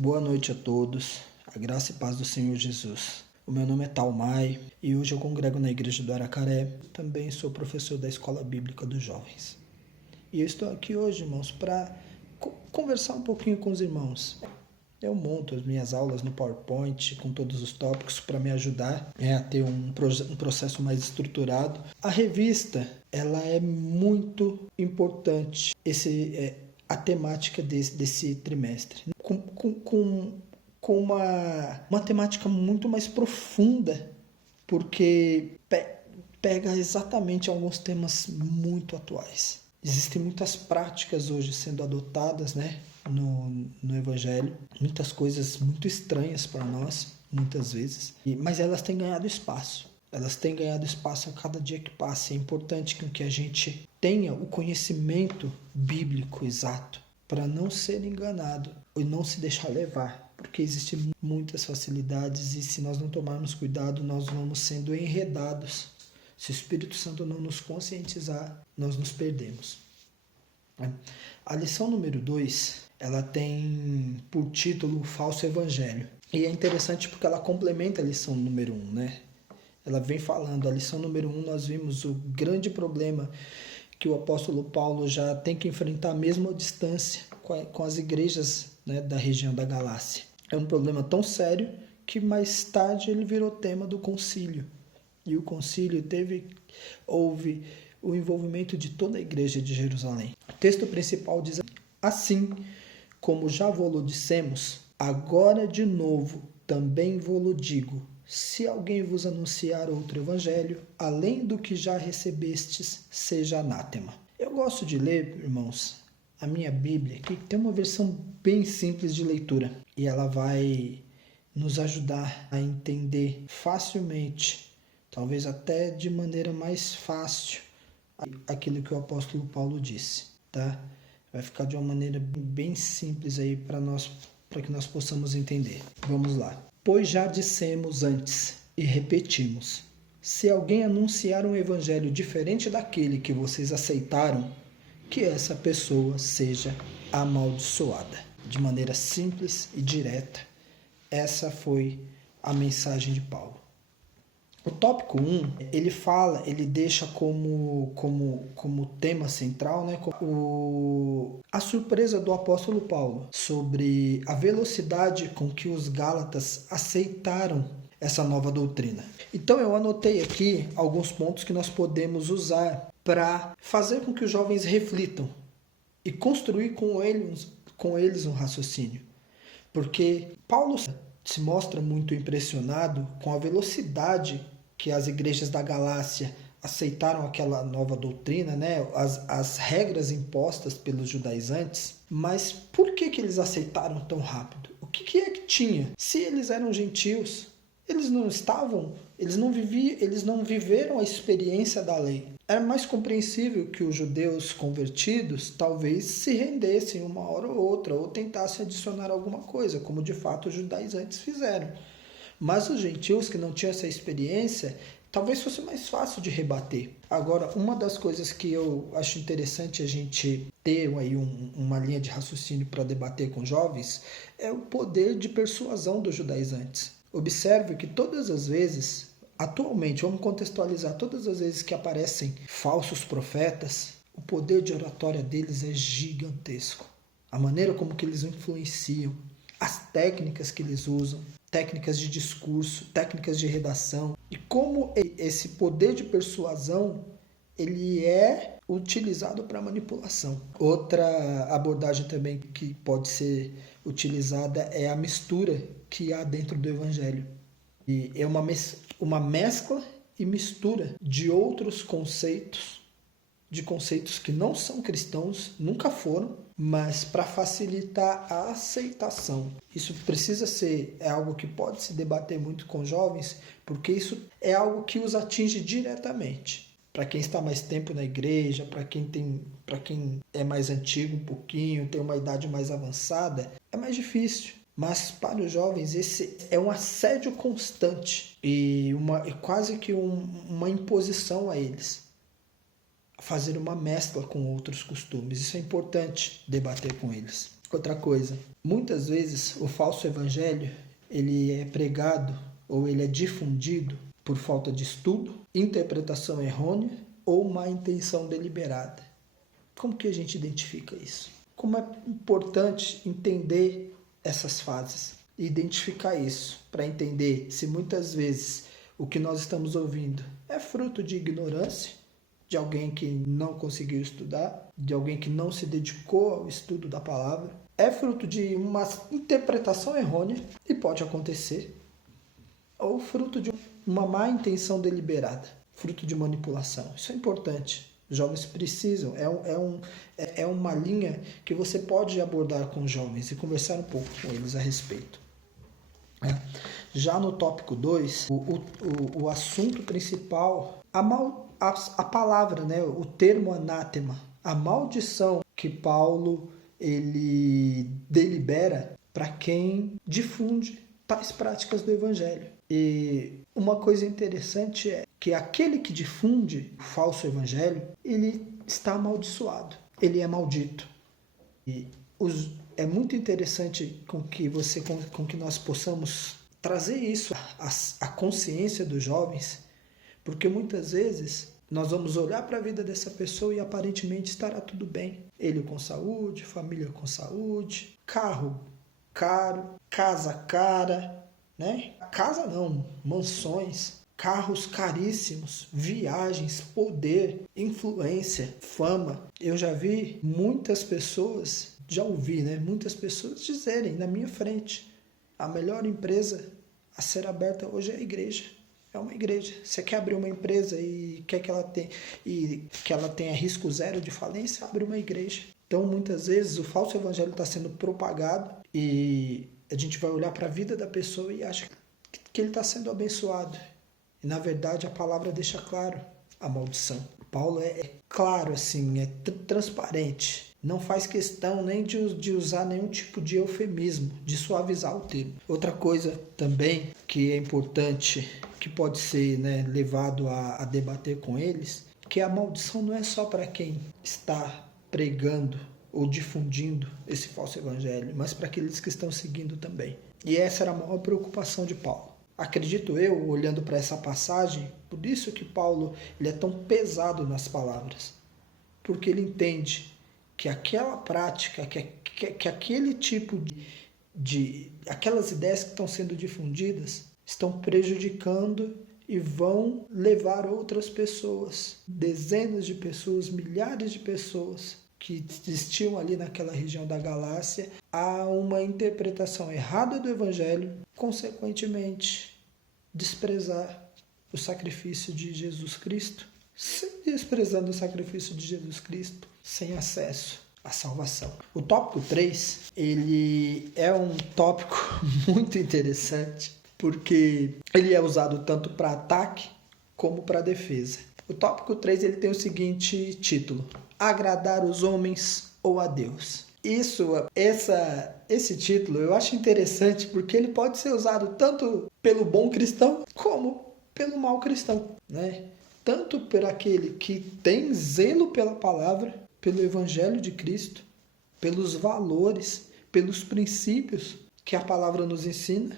Boa noite a todos, a graça e paz do Senhor Jesus. O meu nome é Talmai e hoje eu congrego na igreja do Aracaré. Também sou professor da Escola Bíblica dos Jovens. E eu estou aqui hoje, irmãos, para conversar um pouquinho com os irmãos. Eu monto as minhas aulas no PowerPoint com todos os tópicos para me ajudar a ter um processo mais estruturado. A revista, ela é muito importante, a temática desse trimestre. Com uma temática muito mais profunda, porque pega exatamente alguns temas muito atuais. Existem muitas práticas hoje sendo adotadas, no Evangelho, muitas coisas muito estranhas para nós, muitas vezes, mas elas têm ganhado espaço. Elas têm ganhado espaço a cada dia que passa. É importante que a gente tenha o conhecimento bíblico exato para não ser enganado e não se deixar levar, porque existem muitas facilidades e se nós não tomarmos cuidado, nós vamos sendo enredados. Se o Espírito Santo não nos conscientizar, nós nos perdemos. A lição número 2, ela tem por título o falso evangelho. E é interessante porque ela complementa a lição número 1, Ela vem falando, a lição número 1 nós vimos o grande problema que o apóstolo Paulo já tem que enfrentar mesmo à distância com as igrejas, da região da Galácia. É um problema tão sério que mais tarde ele virou tema do concílio. E o concílio houve o envolvimento de toda a igreja de Jerusalém. O texto principal diz assim, como já vos dissemos, agora de novo também vos digo, se alguém vos anunciar outro evangelho, além do que já recebestes, seja anátema. Eu gosto de ler, irmãos, a minha Bíblia, que tem uma versão bem simples de leitura. E ela vai nos ajudar a entender facilmente, talvez até de maneira mais fácil, aquilo que o apóstolo Paulo disse, tá? Vai ficar de uma maneira bem simples aí para que nós possamos entender. Vamos lá. Pois já dissemos antes e repetimos, se alguém anunciar um evangelho diferente daquele que vocês aceitaram, que essa pessoa seja amaldiçoada. De maneira simples e direta, essa foi a mensagem de Paulo. O tópico 1, ele deixa como tema central, a surpresa do apóstolo Paulo sobre a velocidade com que os gálatas aceitaram essa nova doutrina. Então eu anotei aqui alguns pontos que nós podemos usar para fazer com que os jovens reflitam e construir com eles um raciocínio. Porque Paulo se mostra muito impressionado com a velocidade que as igrejas da Galácia aceitaram aquela nova doutrina, as regras impostas pelos judaizantes. Mas por que eles aceitaram tão rápido? O que é que tinha? Se eles eram gentios, eles não viveram a experiência da lei. Era mais compreensível que os judeus convertidos talvez se rendessem uma hora ou outra, ou tentassem adicionar alguma coisa, como de fato os judaizantes fizeram. Mas os gentios que não tinham essa experiência, talvez fosse mais fácil de rebater. Agora, uma das coisas que eu acho interessante a gente ter aí uma linha de raciocínio para debater com jovens é o poder de persuasão dos judaizantes. Observe que todas as vezes, atualmente, vamos contextualizar, todas as vezes que aparecem falsos profetas, o poder de oratória deles é gigantesco. A maneira como que eles influenciam, as técnicas que eles usam, técnicas de discurso, técnicas de redação, e como esse poder de persuasão ele é utilizado para manipulação. Outra abordagem também que pode ser utilizada é a mistura que há dentro do Evangelho. E é uma mescla e mistura de outros conceitos, de conceitos que não são cristãos, nunca foram, mas para facilitar a aceitação. Isso precisa é algo que pode se debater muito com jovens, porque isso é algo que os atinge diretamente. Para quem está mais tempo na igreja, para quem é mais antigo um pouquinho, tem uma idade mais avançada, é mais difícil. Mas para os jovens esse é um assédio constante e quase que uma imposição a eles. Fazer uma mescla com outros costumes. Isso é importante debater com eles. Outra coisa, muitas vezes o falso evangelho, ele é pregado ou ele é difundido por falta de estudo, interpretação errônea ou má intenção deliberada. Como que a gente identifica isso? Como é importante entender essas fases, identificar isso, para entender se muitas vezes o que nós estamos ouvindo é fruto de ignorância, de alguém que não conseguiu estudar, de alguém que não se dedicou ao estudo da palavra, é fruto de uma interpretação errônea, e pode acontecer, ou fruto de uma má intenção deliberada, fruto de manipulação. Isso é importante. Os jovens precisam, é uma linha que você pode abordar com os jovens e conversar um pouco com eles a respeito. Já no tópico 2, o assunto principal, a palavra, né, o termo anátema, a maldição que Paulo ele delibera para quem difunde tais práticas do evangelho. E uma coisa interessante é que aquele que difunde o falso evangelho, ele está amaldiçoado, ele é maldito. E é muito interessante com que nós possamos trazer isso à consciência dos jovens, porque muitas vezes nós vamos olhar para a vida dessa pessoa e aparentemente estará tudo bem. Ele com saúde, família com saúde, carro caro, casa cara, né? Casa não, mansões, carros caríssimos, viagens, poder, influência, fama. Eu já vi muitas pessoas, muitas pessoas dizerem na minha frente, a melhor empresa a ser aberta hoje é a igreja. É uma igreja. Você quer abrir uma empresa e quer que ela tenha risco zero de falência, abre uma igreja. Então, muitas vezes, o falso evangelho está sendo propagado e a gente vai olhar para a vida da pessoa e acha que ele está sendo abençoado. E, na verdade, a palavra deixa claro a maldição. Paulo é claro, assim, é transparente. Não faz questão nem de usar nenhum tipo de eufemismo, de suavizar o termo. Outra coisa também que é importante, que pode ser, né, levado a debater com eles, que a maldição não é só para quem está pregando ou difundindo esse falso evangelho, mas para aqueles que estão seguindo também. E essa era a maior preocupação de Paulo. Acredito eu, olhando para essa passagem, por isso que Paulo ele é tão pesado nas palavras, porque ele entende que aquela prática, que aquele tipo aquelas ideias que estão sendo difundidas estão prejudicando e vão levar outras pessoas, dezenas de pessoas, milhares de pessoas que existiam ali naquela região da Galácia a uma interpretação errada do Evangelho, consequentemente desprezar o sacrifício de Jesus Cristo, desprezando o sacrifício de Jesus Cristo, sem acesso à salvação. O tópico 3, ele é um tópico muito interessante, porque ele é usado tanto para ataque como para defesa. O tópico 3 ele tem o seguinte título: agradar os homens ou a Deus. Esse título eu acho interessante porque ele pode ser usado tanto pelo bom cristão como pelo mau cristão, né? Tanto por aquele que tem zelo pela palavra, pelo evangelho de Cristo, pelos valores, pelos princípios que a palavra nos ensina,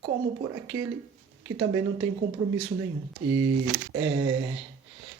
como por aquele que também não tem compromisso nenhum. E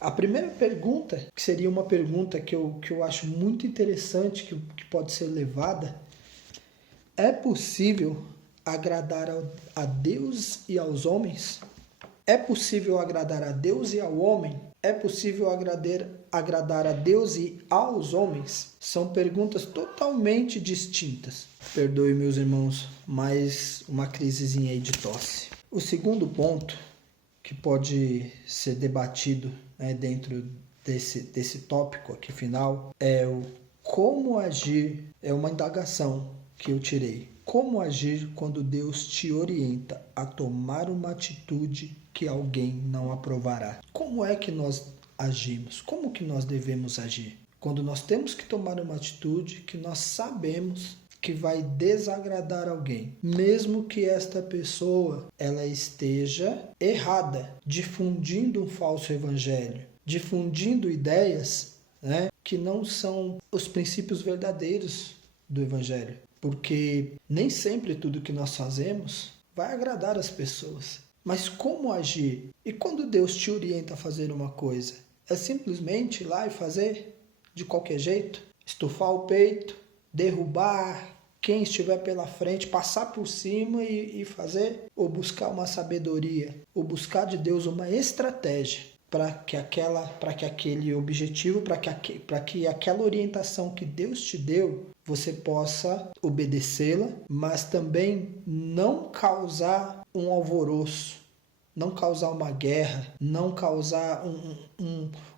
a primeira pergunta, que seria uma pergunta que eu acho muito interessante, que pode ser levada, é possível agradar a Deus e aos homens? É possível agradar a Deus e ao homem? É possível agradar a Deus e aos homens? São perguntas totalmente distintas. Perdoe, meus irmãos, mais uma crisezinha aí de tosse. O segundo ponto que pode ser debatido, né, dentro desse tópico aqui final é o como agir. É uma indagação que eu tirei. Como agir quando Deus te orienta a tomar uma atitude que alguém não aprovará? Como é que nós agimos? Como que nós devemos agir? Quando nós temos que tomar uma atitude que nós sabemos que vai desagradar alguém, mesmo que esta pessoa ela esteja errada, difundindo um falso evangelho, difundindo ideias, né, que não são os princípios verdadeiros do Evangelho, porque nem sempre tudo que nós fazemos vai agradar as pessoas. Mas como agir? E quando Deus te orienta a fazer uma coisa? É simplesmente ir lá e fazer de qualquer jeito? Estufar o peito, derrubar quem estiver pela frente, passar por cima e fazer? Ou buscar uma sabedoria? Ou buscar de Deus uma estratégia para que aquele objetivo, para que aquela orientação que Deus te deu, você possa obedecê-la, mas também não causar um alvoroço, não causar uma guerra, não causar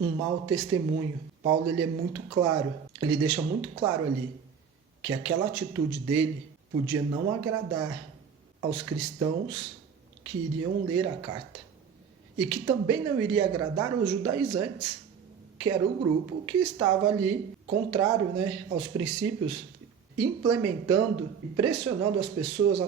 um mau testemunho. Paulo ele é muito claro, ele deixa muito claro ali que aquela atitude dele podia não agradar aos cristãos que iriam ler a carta. E que também não iria agradar aos judaizantes, que era o grupo que estava ali contrário, aos princípios, implementando e pressionando as pessoas a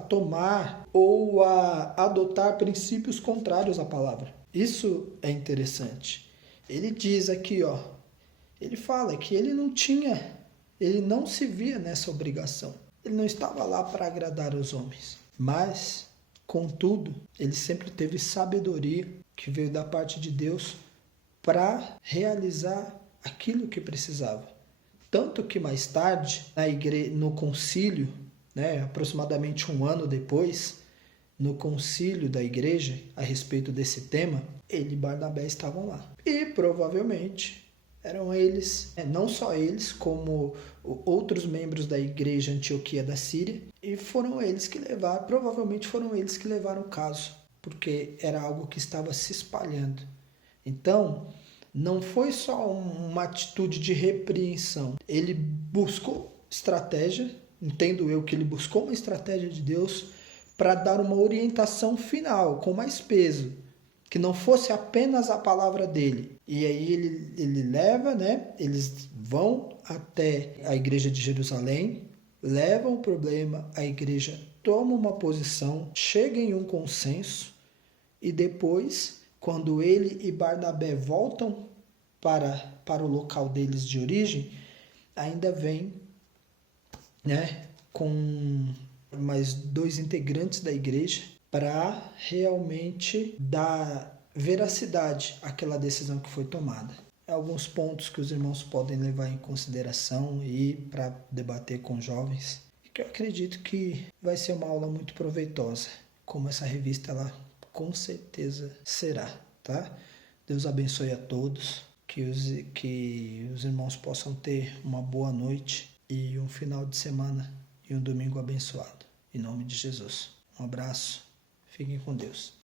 tomar ou a adotar princípios contrários à palavra. Isso é interessante. Ele diz aqui, ele fala que ele não se via nessa obrigação. Ele não estava lá para agradar os homens, mas contudo, ele sempre teve sabedoria que veio da parte de Deus para realizar aquilo que precisava. Tanto que mais tarde, no concílio, aproximadamente 1 ano depois, no concílio da igreja, a respeito desse tema, ele e Barnabé estavam lá. E provavelmente eram eles, não só eles, como outros membros da igreja Antioquia da Síria, e provavelmente foram eles que levaram o caso, porque era algo que estava se espalhando. Então, não foi só uma atitude de repreensão, ele buscou estratégia, entendo eu que ele buscou uma estratégia de Deus para dar uma orientação final, com mais peso, que não fosse apenas a palavra dele. E aí ele leva, eles vão até a igreja de Jerusalém, levam o problema, a igreja toma uma posição, chega em um consenso, e depois, quando ele e Barnabé voltam para o local deles de origem, ainda vem com mais 2 integrantes da igreja para realmente dar veracidade àquela decisão que foi tomada. Alguns pontos que os irmãos podem levar em consideração e para debater com jovens, e que eu acredito que vai ser uma aula muito proveitosa, como essa revista ela com certeza será, tá? Deus abençoe a todos, que os irmãos possam ter uma boa noite e um final de semana e um domingo abençoado. Em nome de Jesus. Um abraço. Fiquem com Deus.